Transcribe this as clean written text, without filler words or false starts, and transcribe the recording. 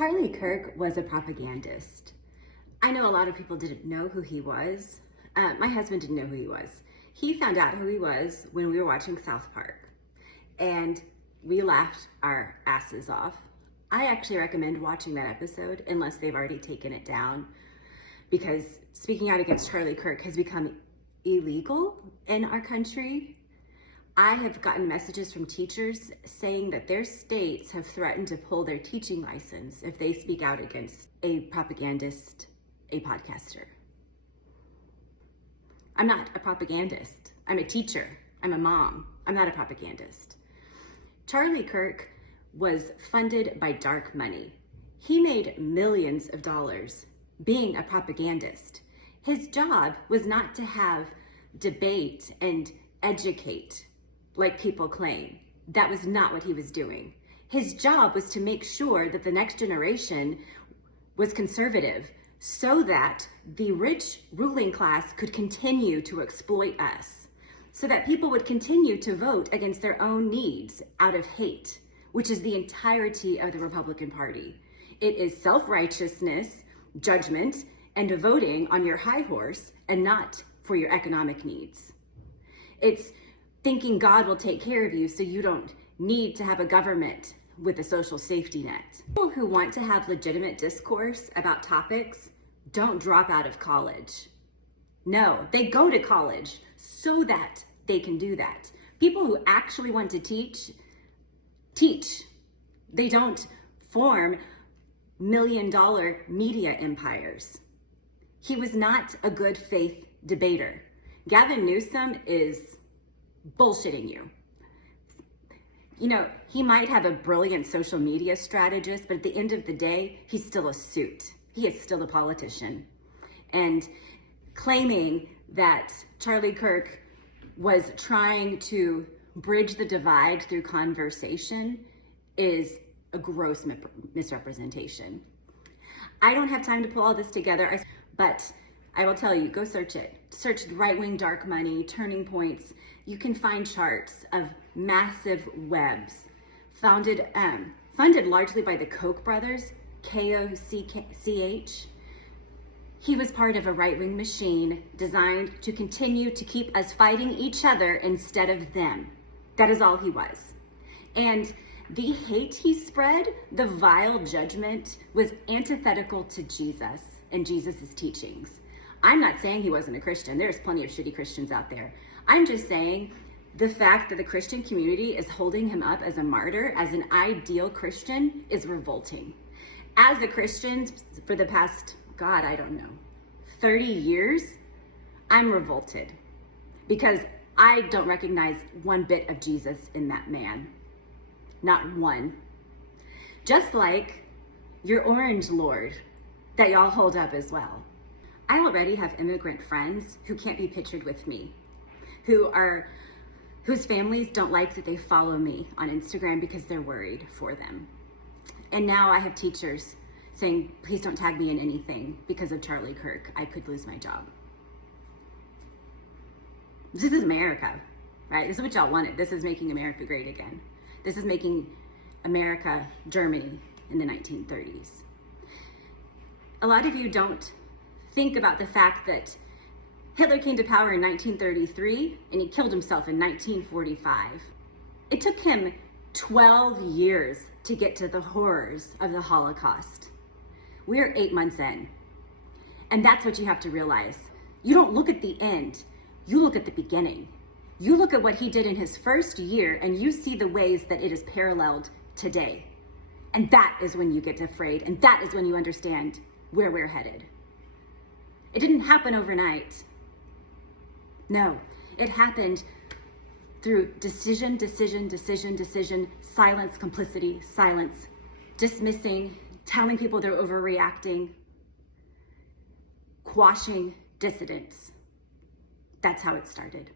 Charlie Kirk was a propagandist. I know a lot of people didn't know who he was. My husband didn't know who he was. He found out who he was when we were watching South Park, and we laughed our asses off. I actually recommend watching that episode unless they've already taken it down, because speaking out against Charlie Kirk has become illegal in our country. I have gotten messages from teachers saying that their states have threatened to pull their teaching license if they speak out against a propagandist, a podcaster. I'm not a propagandist. I'm a teacher. I'm a mom. I'm not a propagandist. Charlie Kirk was funded by dark money. He made millions of dollars being a propagandist. His job was not to have debate and educate like people claim. That was not what he was doing. His job was to make sure that the next generation was conservative so that the rich ruling class could continue to exploit us, so that people would continue to vote against their own needs out of hate, which is the entirety of the Republican Party. It is self-righteousness, judgment, and voting on your high horse and not for your economic needs. It's thinking God will take care of you so you don't need to have a government with a social safety net. People who want to have legitimate discourse about topics don't drop out of college. No, they go to college so that they can do that. People who actually want to teach. They don't form million-dollar media empires. He was not a good faith debater. Gavin Newsom is bullshitting you. You know, he might have a brilliant social media strategist, but at the end of the day, he's still a suit. He is still a politician. And claiming that Charlie Kirk was trying to bridge the divide through conversation is a gross misrepresentation. I don't have time to pull all this together, but I will tell you, go search it. Search right-wing dark money, turning points. You can find charts of massive webs funded largely by the Koch brothers, K-O-C-H. He was part of a right-wing machine designed to continue to keep us fighting each other instead of them. That is all he was. And the hate he spread, the vile judgment, was antithetical to Jesus and Jesus's teachings. I'm not saying he wasn't a Christian. There's plenty of shitty Christians out there. I'm just saying the fact that the Christian community is holding him up as a martyr, as an ideal Christian, is revolting. As a Christian for the past, 30 years, I'm revolted because I don't recognize one bit of Jesus in that man. Not one. Just like your orange lord that y'all hold up as well. I already have immigrant friends who can't be pictured with me, whose families don't like that they follow me on Instagram because they're worried for them. And now I have teachers saying, please don't tag me in anything because of Charlie Kirk. I could lose my job. This is America, right? This is what y'all wanted. This is making America great again. This is making America Germany in the 1930s. A lot of you don't think about the fact that Hitler came to power in 1933 and he killed himself in 1945. It took him 12 years to get to the horrors of the Holocaust. We're 8 months in. And that's what you have to realize. You don't look at the end, you look at the beginning. You look at what he did in his first year and you see the ways that it is paralleled today. And that is when you get afraid, and that is when you understand where we're headed. It didn't happen overnight. No, it happened through decision, silence, complicity, silence, dismissing, telling people they're overreacting, quashing dissidents. That's how it started.